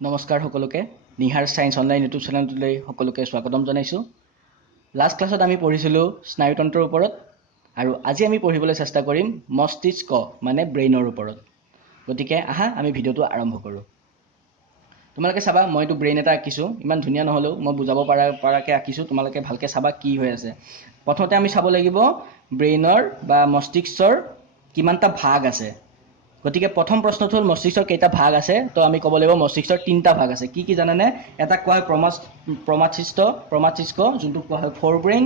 নমস্কাৰ সকলোকে নিহাৰ science online YouTube চেনেলটোলৈ সকলোকে স্বাগতম জনাইছোঁ। লাষ্ট ক্লাছত আমি পঢ়িছিলোঁ স্নায়ুতন্ত্ৰৰ ওপৰত আৰু আজি আমি পঢ়িবলৈ চেষ্টা কৰিম মস্তিষ্ক মানে ব্ৰেইনৰ ওপৰত। গতিকে আহা আমি ভিডিঅ'টো আৰম্ভ কৰোঁ। তোমালোকে চাবা মইতো ব্ৰেইন এটা আঁকিছোঁ, ইমান ধুনীয়া নহ'লেও মই বুজাব পৰাকৈ আঁকিছোঁ। তোমালোকে ভালকৈ চাবা কি হৈ আছে। প্ৰথমতে আমি চাব লাগিব ব্ৰেইনৰ বা মস্তিষ্কৰ কিমানটা ভাগ আছে। গতিকে প্ৰথম প্ৰশ্নটো হ'ল মস্তিষ্কৰ কেইটা ভাগ আছে, তো আমি ক'ব লাগিব মস্তিষ্কৰ তিনিটা ভাগ আছে। কি কি জানানে? এটা কোৱা হয় প্ৰমাচিস্ক যোনটো কোৱা হয় ফ'ৰ ব্ৰেইন,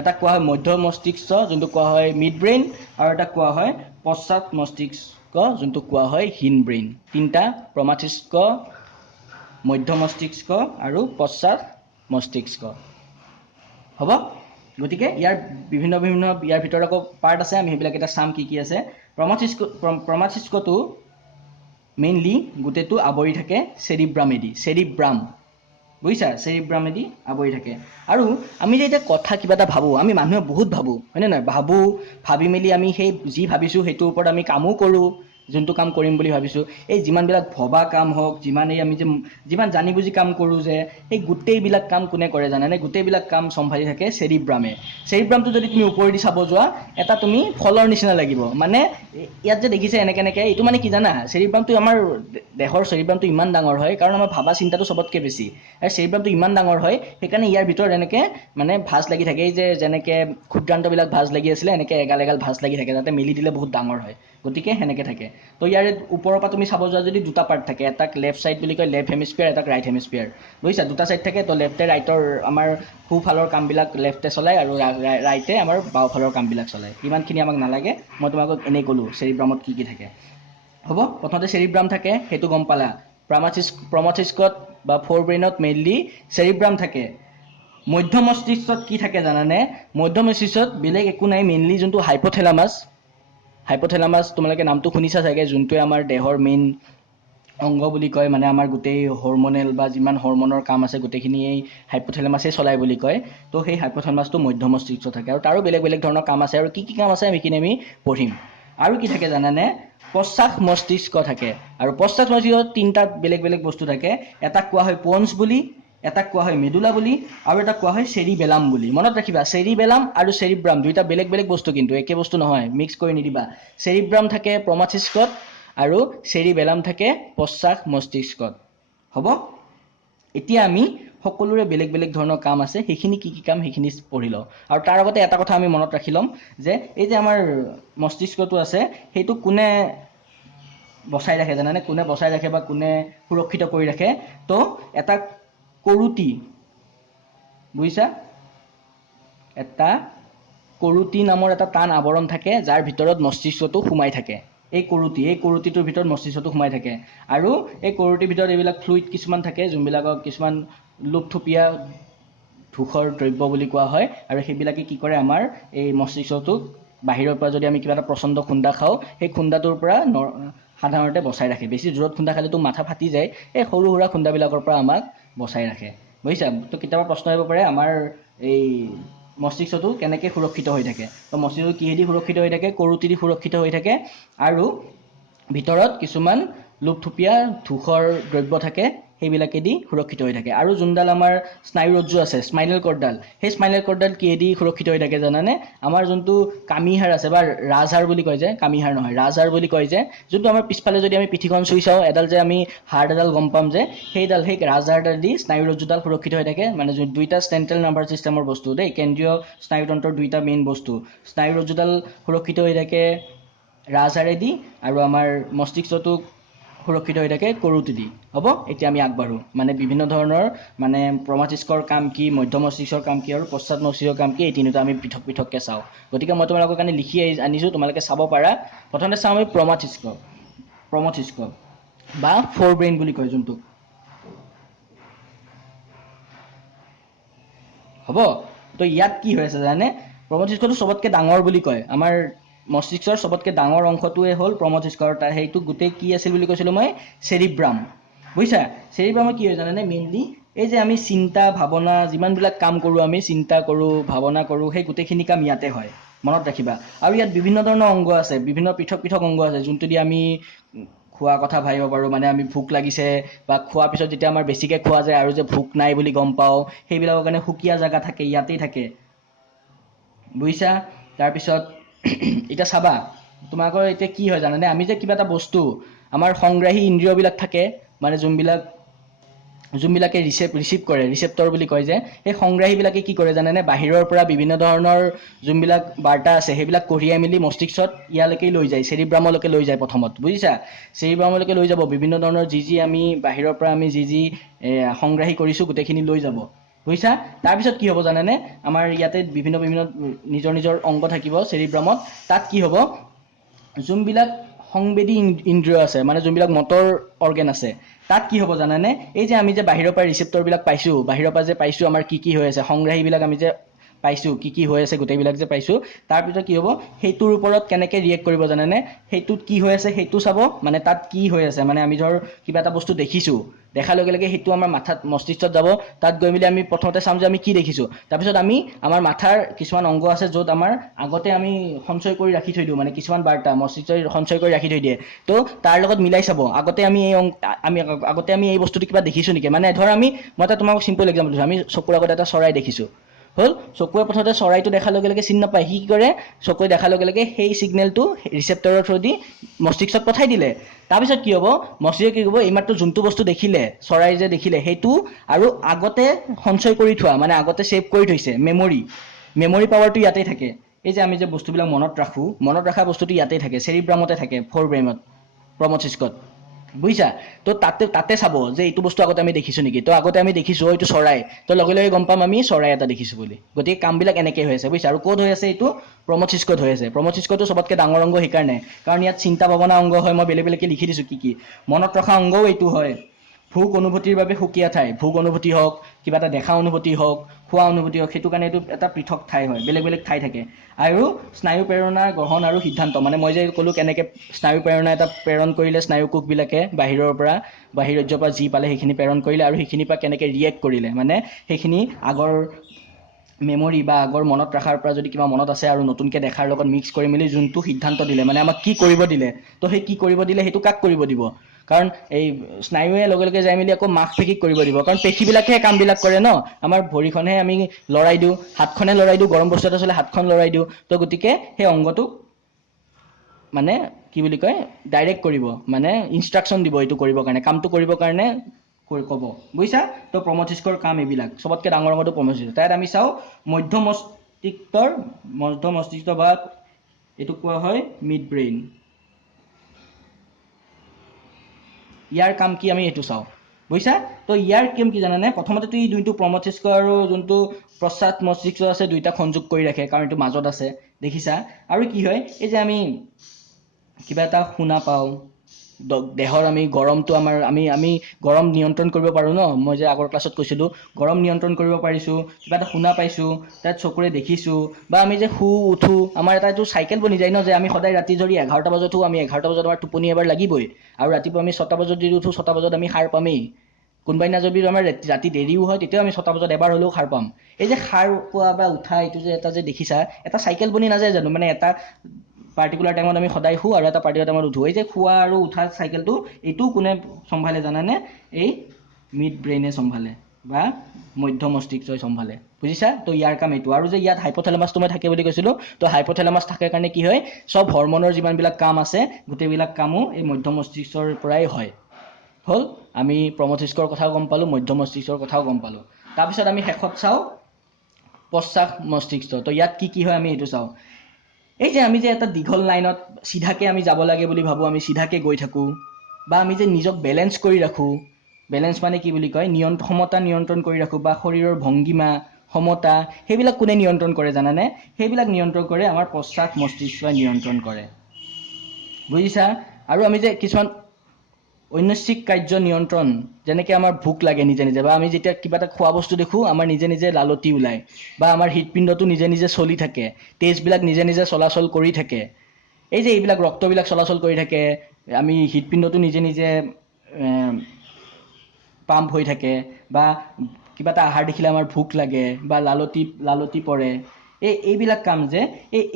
এটা কোৱা হয় মধ্য মস্তিষ্ক যোনটো কোৱা হয় মিড ব্ৰেইন, আৰু এটা কোৱা হয় পশ্চাৎ মস্তিষ্ক যোনটো কোৱা হয় হিন ব্ৰেইন। তিনিটা প্ৰমাচিস্ক, মধ্য মস্তিষ্ক আৰু পশ্চাৎ মস্তিষ্ক। হ'ব? গতিকে বিভিন্ন ইয়াৰ ভিতৰত আকৌ পাৰ্ট আছে, আমি সেইবিলাক এটা চাম কি কি আছে। প্ৰমাচিস্কটো মেইনলি গোটেইটো আৱৰি থাকে চেৰিব্ৰাম, বুজিছা? চেৰিব্ৰামেদি আৱৰি থাকে। আৰু আমি যে এতিয়া কথা কিবা এটা ভাবোঁ, আমি মানুহে বহুত ভাবোঁ, হয়নে নহয়? ভাবি মেলি আমি সেই যি ভাবিছোঁ সেইটোৰ ওপৰত আমি কামো কৰোঁ, যোনটো কাম কৰিম বুলি ভাবিছোঁ। এই যিমানবিলাক ভবা কাম হওক, আমি যিমান জানি বুজি কাম কৰোঁ যে, সেই গোটেইবিলাক কাম কোনে কৰে জানানে? গোটেইবিলাক কাম চম্ভালি থাকে চেৰিব্ৰামটো যদি তুমি ওপৰেদি চাব যোৱা, এটা তুমি ফলৰ নিচিনা লাগিব। মানে ইয়াত যে দেখিছে এনেকৈ এইটো মানে কি জানা? চেৰিব্ৰামটো আমাৰ দেহৰ চেৰিব্ৰামটো ইমান ডাঙৰ হয় কাৰণ আমাৰ ভাবা চিন্তাটো চবতকৈ বেছি, আৰু চেৰিব্ৰামটো ইমান ডাঙৰ হয় সেইকাৰণে ইয়াৰ ভিতৰত এনেকৈ মানে ভাঁজ লাগি থাকে। এই যে যেনেকৈ ক্ষুদ্ৰান্তবিলাক ভাঁজ লাগি আছিলে, এনেকৈ এগাল ভাঁজ লাগি থাকে, যাতে মেলি দিলে বহুত ডাঙৰ হয়। গতিকে সেনেকৈ থাকে। তো ইয়াৰে ওপৰৰ পৰা তুমি চাব যোৱা যদি দুটা পাৰ্ট থাকে, এটাক লেফ্ট ছাইড বুলি কয়, লেফ্ট হেমিস্ফিয়াৰ, এটাক ৰাইট হেমিস্ফিয়াৰ, বুজিছা? দুটা ছাইড থাকে। তো লেফ্টে ৰাইটৰ আমাৰ সোঁফালৰ কামবিলাক লেফ্টে চলায় আৰু ৰাইটে আমাৰ বাওঁফালৰ কামবিলাক চলায়। ইমানখিনি আমাক নালাগে, মই তোমালোকক এনেই ক'লোঁ চেৰিব্ৰামত কি কি থাকে। হ'ব? প্ৰথমতে চেৰিব্ৰাম থাকে, সেইটো গম পালা। প্ৰমাচিস্কত বা ফ'ৰ ব্ৰেইনত মেইনলি চেৰিব্ৰাম থাকে। মধ্য মস্তিষ্কত কি থাকে জানানে? মধ্য মস্তিষ্কত বেলেগ একো নাই, মেইনলি যোনটো হাইপথেলামাছ তোমালোকে নামটো শুনিছা চাগে, যোনটোৱে আমাৰ দেহৰ মেইন অংগ বুলি কয়। মানে আমাৰ গোটেই হৰমনেল বা যিমান হৰমনৰ কাম আছে গোটেইখিনি এই হাইপথেলামাছেই চলায় বুলি কয়। তো সেই হাইপথেলামাছটো মধ্য মস্তিষ্কত থাকে, আৰু তাৰো বেলেগ ধৰণৰ কাম আছে। আৰু কি কি কাম আছে সেইখিনি আমি পঢ়িম। আৰু কি থাকে জানানে? পশ্চাৎ মস্তিষ্ক থাকে। আৰু পশ্চাৎ মস্তিষ্কত তিনিটা বেলেগ বস্তু থাকে। এটা কোৱা হয় পঞ্চ বুলি, এটা কোৱা হয় মেডুলা বুলি, আৰু এটা কোৱা হয় চেৰিবেলাম বুলি। মনত ৰাখিবা, চেৰিবেলাম আৰু চেৰিব্ৰাম দুইটা বেলেগ বস্তু, কিন্তু একে বস্তু নহয়, মিক্স কৰি নিদিবা। চেৰিব্ৰাম থাকে প্ৰমাচিস্কত আৰু চেৰিবেলাম থাকে পশ্চাৎ মস্তিষ্কত। হ'ব? এতিয়া আমি সকলোৰে বেলেগ ধৰণৰ কাম আছে, সেইখিনি কি কাম সেইখিনি পঢ়ি লওঁ। আৰু তাৰ আগতে এটা কথা আমি মনত ৰাখি ল'ম যে এই যে আমাৰ মস্তিষ্কটো আছে, সেইটো কোনে বচাই ৰাখে জানানে? কোনে বচাই ৰাখে বা কোনে সুৰক্ষিত কৰি ৰাখে? তো এটা কৰোটি, বুজিছা? এটা কৰোটি নামৰ এটা টান আৱৰণ থাকে, যাৰ ভিতৰত মস্তিষ্কটো সোমাই থাকে। এই কৰোটিটোৰ ভিতৰত মস্তিষ্কটো সোমাই থাকে। আৰু এই কৰোটিৰ ভিতৰত এইবিলাক ফ্লুইড কিছুমান থাকে, যোনবিলাকক কিছুমান লোকথুপীয়া ধূসৰ দ্ৰব্য বুলি কোৱা হয়। আৰু সেইবিলাকে কি কৰে, আমাৰ এই মস্তিষ্কটোক বাহিৰৰ পৰা যদি আমি কিবা এটা প্ৰচণ্ড খুন্দা খাওঁ, সেই খুন্দাটোৰ পৰা সাধাৰণতে বচাই ৰাখে। বেছি জোৰত খুন্দা খালেতো মাথা ফাটি যায়, এই সৰু সুৰা খুন্দাবিলাকৰ পৰা আমাক বচাই ৰাখে, বুজিছা? তো কেতিয়াবা প্ৰশ্ন আহিব পাৰে, আমাৰ এই মস্তিষ্কটো কেনেকৈ সুৰক্ষিত হৈ থাকে? তো মস্তিষ্কটো কিহেদি সুৰক্ষিত হৈ থাকে? কৰোটিদি সুৰক্ষিত হৈ থাকে। আৰু ভিতৰত কিছুমান লোকথুপীয়া ধূসৰ দ্ৰব্য থাকে, সেইবিলাকেদি সুৰক্ষিত হৈ থাকে। আৰু যোনডাল আমাৰ স্নায়ুৰজ্জু আছে, স্পাইনেল কৰ্ডডাল, সেই স্পাইনেল কৰ্ডডাল কিহেদি সুৰক্ষিত হৈ থাকে জানানে? আমাৰ যোনটো কামিহাৰ আছে বা ৰাজহাড় বুলি কয় যে, কামিহাৰ নহয় ৰাজহাড় বুলি কয় যে, যোনটো আমাৰ পিছফালে যদি আমি পিঠিখন চুই চাওঁ, এডাল যে আমি হাড় এডাল গম পাম যে, সেই ৰাজহাড়ডাল দি স্নায়ুৰজ্জুডাল সুৰক্ষিত হৈ থাকে। মানে দুইটা চেণ্ট্ৰেল নাৰ্ভাছ ছিষ্টেমৰ বস্তু দেই, কেন্দ্ৰীয় স্নায়ুতন্ত্ৰৰ দুইটা মেইন বস্তু। স্নায়ুৰজ্জুডাল সুৰক্ষিত হৈ থাকে ৰাজহাড়েদি, আৰু আমাৰ মস্তিষ্কটো সুৰক্ষিত হৈ থাকে কৰোটিদি। হ'ব? এতিয়া আমি আগবাঢ়োঁ। মানে বিভিন্ন ধৰণৰ মানে প্ৰমাচিস্কৰ কাম কি, মধ্য মস্তিষ্কৰ কাম কি, আৰু পশ্চাৎ মস্তিষ্কৰ কাম কি, এই তিনিটা আমি পৃথককৈ চাওঁ। গতিকে মই তোমালোকৰ কাৰণে লিখি আনিছোঁ, তোমালোকে চাব পাৰা। প্ৰথমতে চাওঁ আমি প্ৰমাচিস্ক বা ফ'ৰ ব্ৰেইন বুলি কয় যোনটো। হ'ব? তো ইয়াত কি হৈ আছে জানে? প্ৰমাচিস্কটো চবতকৈ ডাঙৰ বুলি কয়। আমাৰ মস্তিষ্কৰ চবতকৈ ডাঙৰ অংশটোৱে হ'ল প্ৰমাচিস্ক, আৰু সেইটো গোটেই কি আছিল বুলি কৈছিলোঁ মই? চেৰিব্ৰাম, বুজিছা? চেৰিব্ৰামত কি হয় জানানে? মেইনলি এই যে আমি চিন্তা ভাৱনা যিমানবিলাক কাম কৰোঁ, আমি চিন্তা কৰোঁ, ভাৱনা কৰোঁ, সেই গোটেইখিনি কাম ইয়াতে হয়। মনত ৰাখিবা। আৰু ইয়াত বিভিন্ন ধৰণৰ অংগ আছে, বিভিন্ন পৃথক অংগ আছে, যোনটো দি আমি খোৱা কথা ভাবিব পাৰোঁ মানে আমি ভোক লাগিছে বা খোৱাৰ পিছত যেতিয়া আমাৰ বেছিকৈ খোৱা যায় আৰু যে ভোক নাই বুলি গম পাওঁ সেইবিলাকৰ কাৰণে সুকীয়া জেগা থাকে ইয়াতেই থাকে বুজিছা তাৰপিছত এতিয়া চাবা তোমালোকৰ এতিয়া কি হয় জানানে আমি যে কিবা এটা বস্তু আমাৰ সংগ্ৰাহী ইন্দ্ৰিয়বিলাক থাকে মানে যোনবিলাকে ৰিচিভ কৰে ৰিচেপ্টৰ বুলি কয় যে সেই সংগ্ৰাহীবিলাকে কি কৰে জানেনে বাহিৰৰ পৰা বিভিন্ন ধৰণৰ যোনবিলাক বাৰ্তা আছে সেইবিলাক কঢ়িয়াই মেলি মস্তিষ্কত ইয়ালৈকে লৈ যায় চেৰিব্ৰামলৈকে লৈ যায় প্ৰথমত বুজিছা চেৰিব্ৰামলৈকে লৈ যাব বিভিন্ন ধৰণৰ যি আমি বাহিৰৰ পৰা আমি যি সংগ্ৰাহী কৰিছোঁ গোটেইখিনি লৈ যাব বুজিছা তাৰপিছত কি হ'ব জানেনে আমাৰ ইয়াতে বিভিন্ন নিজৰ নিজৰ অংগ থাকিব চেৰিব্ৰামত তাত কি হ'ব যোনবিলাক সংবেদী ইন্দ্ৰিয় আছে মানে যোনবিলাক মটৰ অৰ্গেন আছে তাত কি হ'ব জানানে এই যে আমি যে বাহিৰৰ পৰা ৰিচেপ্টৰবিলাক পাইছোঁ বাহিৰৰ পৰা যে পাইছোঁ আমাৰ কি হৈ আছে সংগ্ৰাহীবিলাক আমি যে পাইছোঁ কি হৈ আছে গোটেইবিলাক যে পাইছোঁ তাৰপিছত কি হ'ব সেইটোৰ ওপৰত কেনেকৈ ৰিয়েক্ট কৰিব জানেনে সেইটোত কি হৈ আছে সেইটো চাব মানে তাত কি হৈ আছে মানে আমি ধৰ কিবা এটা বস্তু দেখিছোঁ দেখাৰ লগে লগে সেইটো আমাৰ মাথাত মস্তিষ্কত যাব তাত গৈ মেলি আমি প্ৰথমতে চাম যে আমি কি দেখিছোঁ তাৰপিছত আমি আমাৰ মাথাৰ কিছুমান অংগ আছে য'ত আমাৰ আগতে আমি সঞ্চয় কৰি ৰাখি থৈ দিওঁ মানে কিছুমান বাৰ্তা মস্তিষ্কই সঞ্চয় কৰি ৰাখি থৈ দিয়ে তো তাৰ লগত মিলাই চাব আগতে আমি এই বস্তুটো কিবা দেখিছোঁ নেকি মানে ধৰ মই এটা তোমাক চিম্পল এক্সাম্পল দিছোঁ আমি চকুৰ আগতে এটা চৰাই দেখিছোঁ হ'ল চকুৱে প্ৰথমতে চৰাইটো দেখাৰ লগে লগে চিনি নাপায় সি কি কৰে চকুৱে দেখাৰ লগে লগে সেই ছিগনেলটো ৰিচেপ্টৰৰ থ্ৰুদি মস্তিষ্কত পঠাই দিলে তাৰপিছত কি হ'ব মস্তিষ্কে কি হ'ব এইমাত্ৰ যোনটো বস্তু দেখিলে চৰাই যে দেখিলে সেইটো আৰু আগতে সঞ্চয় কৰি থোৱা মানে আগতে ছেভ কৰি থৈছে মেমৰি পাৱাৰটো ইয়াতেই থাকে এই যে আমি যে বস্তুবিলাক মনত ৰখা বস্তুটো ইয়াতেই থাকে চেৰিব্ৰামতে থাকে ফ'ৰ ব্ৰেইনত প্ৰমস্তিষ্কত বুজিছা তো তাতে চাব যে এইটো বস্তু আগতে আমি দেখিছোঁ নেকি তো আগতে আমি দেখিছোঁ এইটো চৰাই তো লগে লগে গম পাম আমি চৰাই এটা দেখিছোঁ বুলি গতিকে কামবিলাক এনেকৈ হৈ আছে বুজিছা আৰু ক'ত হৈ আছে এইটো প্ৰমস্তিষ্কত হৈ আছে প্ৰমস্তিষ্কটো চবতকৈ ডাঙৰ অংগ সেইকাৰণে কাৰণ ইয়াত চিন্তা ভাৱনা অংগ হয় মই বেলেগকৈ লিখি দিছোঁ কি মনত ৰখা অংগও এইটো হয় ভোগ অনুভূতিৰ বাবে সুকীয়া ঠাই ভোগ অনুভূতি হওক কিবা এটা দেখা অনুভূতি হওক খোৱা অনুভূতি হওক সেইটো কাৰণে এইটো এটা পৃথক ঠাই হয় বেলেগ ঠাই থাকে আৰু স্নায়ু প্ৰেৰণা গ্ৰহণ আৰু সিদ্ধান্ত মানে মই যে ক'লোঁ কেনেকৈ স্নায়ু প্ৰেৰণা এটা প্ৰেৰণ কৰিলে স্নায়ু কোষবিলাকে বাহিৰৰ পৰা বাহিৰজ্যৰ পৰা যি পালে সেইখিনি প্ৰেৰণ কৰিলে আৰু সেইখিনিৰ পৰা কেনেকৈ ৰিয়েক্ট কৰিলে মানে সেইখিনি আগৰ মেমৰি বা আগৰ মনত ৰখাৰ পৰা যদি কিবা মনত আছে আৰু নতুনকৈ দেখাৰ লগত মিক্স কৰি মেলি যোনটো সিদ্ধান্ত দিলে মানে আমাক কি কৰিব দিলে তো সেই কি কৰিব দিলে সেইটো কাক কৰিব দিব কাৰণ এই স্নায়ুৱে লগে লগে যাই মেলি আকৌ মাস পেশীক কৰিব দিব কাৰণ পেশীবিলাকহে কামবিলাক কৰে ন আমাৰ ভৰিখনহে আমি লৰাই দিওঁ হাতখনে লৰাই দিওঁ গৰম বস্তু এটা চলে হাতখন লৰাই দিওঁ তো গতিকে সেই অংগটোক মানে কি বুলি কয় ডাইৰেক্ট কৰিব মানে ইনষ্ট্ৰাকশ্যন দিব এইটো কৰিবৰ কাৰণে কামটো কৰিবৰ কাৰণে ক'ব বুজিছা তো প্ৰমস্তিষ্কৰ কাম এইবিলাক চবতকৈ ডাঙৰ অংগটো প্ৰমস্তিষ্ক তাত আমি চাওঁ মধ্য মস্তিষ্ক বা এইটো কোৱা হয় মিড ব্ৰেইন ইয়াৰ কাম কি আমি এইটো চাওঁ বুজিছা তো ইয়াৰ কাম কি জানানে প্ৰথমতেতো এই দুইটো প্ৰমস্তিষ্ক আৰু যোনটো পশ্চাৎ মস্তিষ্ক আছে দুইটা সংযোগ কৰি ৰাখে কাৰণ এইটো মাজত আছে দেখিছা আৰু কি হয় এই যে আমি কিবা এটা শুনা পাওঁ দেহৰ আমি গৰমটো আমি গৰম নিয়ন্ত্ৰণ কৰিব পাৰোঁ ন মই যে আগৰ ক্লাছত কৈছিলোঁ গৰম নিয়ন্ত্ৰণ কৰিব পাৰিছোঁ কিবা এটা শুনা পাইছোঁ তাত চকুৰে দেখিছোঁ বা আমি যে উঠোঁ আমাৰ এটা এইটো চাইকেল বনি যায় ন যে আমি সদায় ৰাতি যদি 11টা বজাত আমি 11টা বজাত আমাৰ টোপনি এবাৰ লাগিবই আৰু ৰাতিপুৱা আমি 6টা বজাত যদি উঠোঁ 6টা বজাত আমি সাৰ পামেই কোনোবাদিনা যদি আমাৰ ৰাতি দেৰিও হয় তেতিয়াও আমি 6টা বজাত এবাৰ হ'লেও সাৰ পাম এই যে সাৰ পোৱা বা উঠা এইটো যে এটা যে দেখিছা এটা চাইকেল বনি নাযায় জানো মানে এটা পাৰ্টিকুলাৰ টাইমত আমি সদায় শুওঁ আৰু এটা পাৰ্টিকুলাৰ টাইমত উঠোঁ এই যে খোৱা আৰু উঠা চাইকেলটো এইটো কোনে চম্ভালে জানানে এই মিড ব্ৰেইনে চম্ভালে বা মধ্য মস্তিষ্কই চম্ভালে বুজিছা তো ইয়াৰ কাম এইটো আৰু যে ইয়াত হাইপথেলামাছটো মই থাকে বুলি কৈছিলোঁ তো হাইপথেলামাছ থাকে কাৰণে কি হয় চব হৰমনৰ যিমানবিলাক কাম আছে গোটেইবিলাক কামো এই মধ্য মস্তিষ্কৰ পৰাই হয় হ'ল আমি প্ৰমস্তিষ্কৰ কথাও গম পালোঁ মধ্য মস্তিষ্কৰ কথাও গম পালোঁ তাৰপিছত আমি শেষত চাওঁ পশ্চাৎ মস্তিষ্ক তো ইয়াত কি হয় আমি এইটো চাওঁ এই যে আমি যে এটা দীঘল লাইনত চিধাকৈ আমি যাব লাগে বুলি ভাবোঁ আমি চিধাকৈ গৈ থাকোঁ বা আমি যে নিজক বেলেঞ্চ কৰি ৰাখোঁ বেলেঞ্চ মানে কি বুলি কয় সমতা নিয়ন্ত্ৰণ কৰি ৰাখোঁ বা শৰীৰৰ ভংগীমা সমতা সেইবিলাক কোনে নিয়ন্ত্ৰণ কৰে জানানে সেইবিলাক নিয়ন্ত্ৰণ কৰে আমাৰ পশ্চাৎ মস্তিষ্কই নিয়ন্ত্ৰণ কৰে বুজিছা আৰু আমি যে কিছুমান ঐন্নসিক কাৰ্য নিয়ন্ত্ৰণ যেনেকৈ আমাৰ ভোক লাগে নিজে নিজে বা আমি যেতিয়া কিবা এটা খোৱা বস্তু দেখোঁ আমাৰ নিজে নিজে লালতি ওলায় বা আমাৰ হৃদপিণ্ডটো নিজে নিজে চলি থাকে তেজবিলাক নিজে নিজে চলাচল কৰি থাকে এই যে এইবিলাক ৰক্তবিলাক চলাচল কৰি থাকে আমি হৃদপিণ্ডটো নিজে নিজে পাম্প হৈ থাকে বা কিবা এটা আহাৰ দেখিলে আমাৰ ভোক লাগে বা লালতি পৰে এইবিলাক কাম যে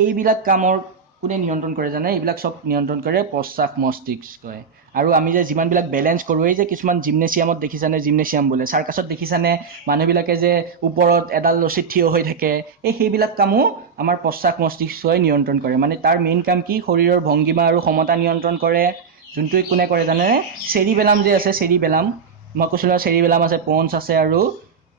এইবিলাক কামৰ কোনে নিয়ন্ত্ৰণ কৰে জানে এইবিলাক চব নিয়ন্ত্ৰণ কৰে পশ্চাৎ মস্তিষ্কই আৰু আমি যে যিমানবিলাক বেলেঞ্চ কৰোঁ এই যে কিছুমান জিমনেছিয়ামত দেখিছানে জিমনেছিয়াম বোলে চাৰ্কাছত দেখিছানে মানুহবিলাকে যে ওপৰত এডাল ৰছীত থিয় হৈ থাকে সেইবিলাক কামো আমাৰ পশ্চাৎ মস্তিষ্কই নিয়ন্ত্ৰণ কৰে মানে তাৰ মেইন কাম কি শৰীৰৰ ভংগীমা আৰু সমতা নিয়ন্ত্ৰণ কৰে যোনটো কোনে কৰে জানেনে চেৰিবেলাম যে আছে চেৰিবেলাম মই কৈছিলোঁ চেৰিবেলাম আছে পঞ্চ আছে আৰু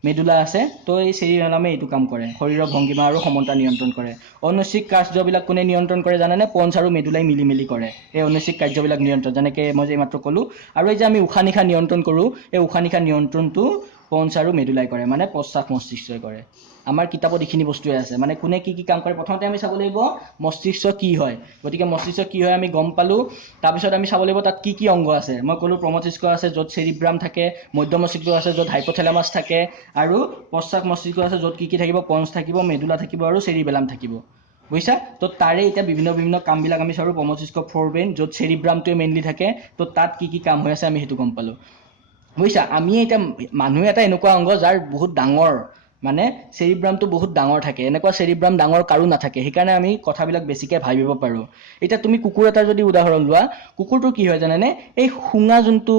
মেডুলা আছে তো এই চেৰিবেলামে এইটো কাম কৰে শৰীৰৰ ভংগীমা আৰু সমতা নিয়ন্ত্ৰণ কৰে অনৈচ্ছিক কাৰ্যবিলাক কোনে নিয়ন্ত্ৰণ কৰে জানেনে পঞ্চ আৰু মেডুলাই মিলি কৰে এই অনৈচ্ছিক কাৰ্যবিলাক নিয়ন্ত্ৰণ যেনেকৈ মই যে মাত্ৰ ক'লোঁ আৰু এই যে আমি উশাহ নিশাহ নিয়ন্ত্ৰণ কৰোঁ এই উশাহ নিশাহ নিয়ন্ত্ৰণটো পঞ্চ আৰু মেডুলাই কৰে মানে পশ্চাৎ মস্তিষ্কই কৰে আমাৰ কিতাপত এইখিনি বস্তুৱে আছে মানে কোনে কি কাম কৰে প্ৰথমতে আমি চাব লাগিব মস্তিষ্ক কি হয় গতিকে মস্তিষ্ক কি হয় আমি গম পালোঁ তাৰপিছত আমি চাব লাগিব তাত কি অংগ আছে মই ক'লোঁ প্ৰমস্তিষ্ক আছে য'ত চেৰিব্ৰাম থাকে মধ্য মস্তিষ্ক আছে য'ত হাইপথেলামাছ থাকে আৰু পশ্চাৎ মস্তিষ্ক আছে য'ত কি থাকিব পঞ্চ থাকিব মেডুলা থাকিব আৰু চেৰিবেলাম থাকিব বুজিছা তো তাৰে এতিয়া বিভিন্ন কামবিলাক আমি চালোঁ প্ৰমস্তিষ্ক ফ'ৰব্ৰেইন য'ত চেৰিব্ৰামটোৱে মেইনলি থাকে তো তাত কি কাম হৈ আছে আমি সেইটো গম পালোঁ বুজিছা আমি এতিয়া মানুহ এটা এনেকুৱা অংগ যাৰ বহুত ডাঙৰ মানে চেৰিব্ৰামটো বহুত ডাঙৰ থাকে এনেকুৱা চেৰিব্ৰাম ডাঙৰ কাৰো নাথাকে সেইকাৰণে আমি কথাবিলাক বেছিকৈ ভাবিব পাৰোঁ এতিয়া তুমি কুকুৰ এটাৰ যদি উদাহৰণ লোৱা কুকুৰটো কি হয় জানেনে এই শুঙা যোনটো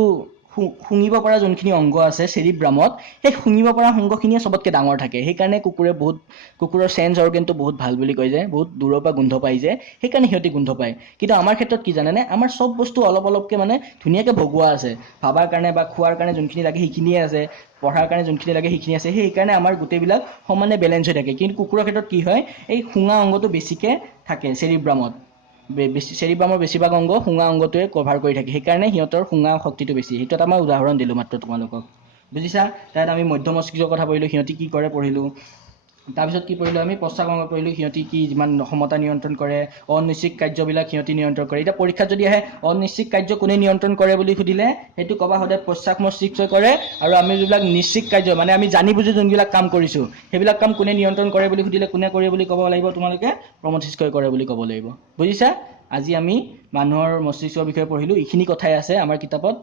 শুঙিব পৰা যোনখিনি অংগ আছে চেৰিব্ৰামত সেই শুঙিব পৰা অংগখিনিয়ে চবতকৈ ডাঙৰ থাকে সেইকাৰণে কুকুৰৰ চেঞ্চ অৰ্গেনটো বহুত ভাল বুলি কয় যে বহুত দূৰৰ পৰা গোন্ধ পায় যে সেইকাৰণে সিহঁতি গোন্ধ পায় কিন্তু আমাৰ ক্ষেত্ৰত কি জানেনে আমাৰ চব বস্তু অলপকৈ মানে ধুনীয়াকৈ ভগোৱা আছে ভাবাৰ কাৰণে বা খোৱাৰ কাৰণে যোনখিনি লাগে সেইখিনিয়ে আছে পঢ়াৰ কাৰণে যোনখিনি লাগে সেইখিনি আছে সেইকাৰণে আমাৰ গোটেইবিলাক সমানে বেলেঞ্চ হৈ থাকে কিন্তু কুকুৰৰ ক্ষেত্ৰত কি হয় এই শুঙা অংগটো বেছিকৈ থাকে চেৰিব্ৰামত চেৰিব্ৰামৰ বেছিভাগ অংগ শুঙা অংগটোৱে কভাৰ কৰি থাকে সেইকাৰণে সিহঁতৰ শুঙা শক্তিটো বেছি সেইটো এটা মই উদাহৰণ দিলোঁ মাত্ৰ তোমালোকক বুজিছা তাত আমি মধ্য মস্তিষ্কৰ কথা পঢ়িলোঁ সিহঁতি কি কৰে পঢ়িলোঁ তাৰপিছত কি পঢ়িলোঁ আমি পশ্চাৎ অংগ পঢ়িলোঁ সিহঁতি কি যিমান সমতা নিয়ন্ত্ৰণ কৰে অনিশ্চিত কাৰ্যবিলাক সিহঁতি নিয়ন্ত্ৰণ কৰে এতিয়া পৰীক্ষাত যদি আহে অনিশ্চিত কাৰ্য কোনে নিয়ন্ত্ৰণ কৰে বুলি সুধিলে সেইটো ক'বা সদায় পশ্চাৎ মস্তিষ্কই কৰে আৰু আমি যিবিলাক নিশ্চিত কাৰ্য মানে আমি জানি বুজি যোনবিলাক কাম কৰিছোঁ সেইবিলাক কাম কোনে নিয়ন্ত্ৰণ কৰে বুলি সুধিলে কোনে কৰে বুলি ক'ব লাগিব তোমালোকে প্ৰমস্তিষ্কই কৰে বুলি ক'ব লাগিব বুজিছা আজি আমি মানুহৰ মস্তিষ্কৰ বিষয়ে পঢ়িলোঁ এইখিনি কথাই আছে আমাৰ কিতাপত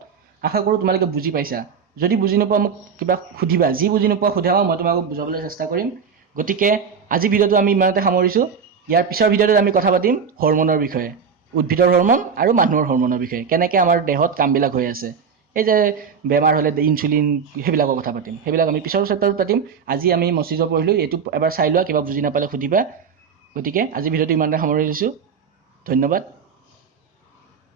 আশা কৰোঁ তোমালোকে বুজি পাইছা যদি বুজি নোপোৱা মোক কিবা সুধিবা যি বুজি নোপোৱা সোধাবা মই তোমাক বুজাবলৈ চেষ্টা কৰিম গতিকে আজি ভিডিঅ'টো আমি ইমানতে সামৰিছোঁ ইয়াৰ পিছৰ ভিডিঅ'টোত আমি কথা পাতিম হৰমনৰ বিষয়ে উদ্ভিদৰ হৰমন আৰু মানুহৰ হৰমনৰ বিষয়ে কেনেকৈ আমাৰ দেহত কামবিলাক হৈ আছে এই যে বেমাৰ হ'লে ইনচুলিন সেইবিলাকৰ কথা পাতিম সেইবিলাক আমি পিছৰ চেপ্টাৰত পাতিম আজি আমি মস্তিষ্ক পঢ়িলোঁ এইটো এবাৰ চাই লোৱা কিবা বুজি নাপালে সুধিবা গতিকে আজি ভিডিঅ'টো ইমানতে সামৰি লৈছোঁ ধন্যবাদ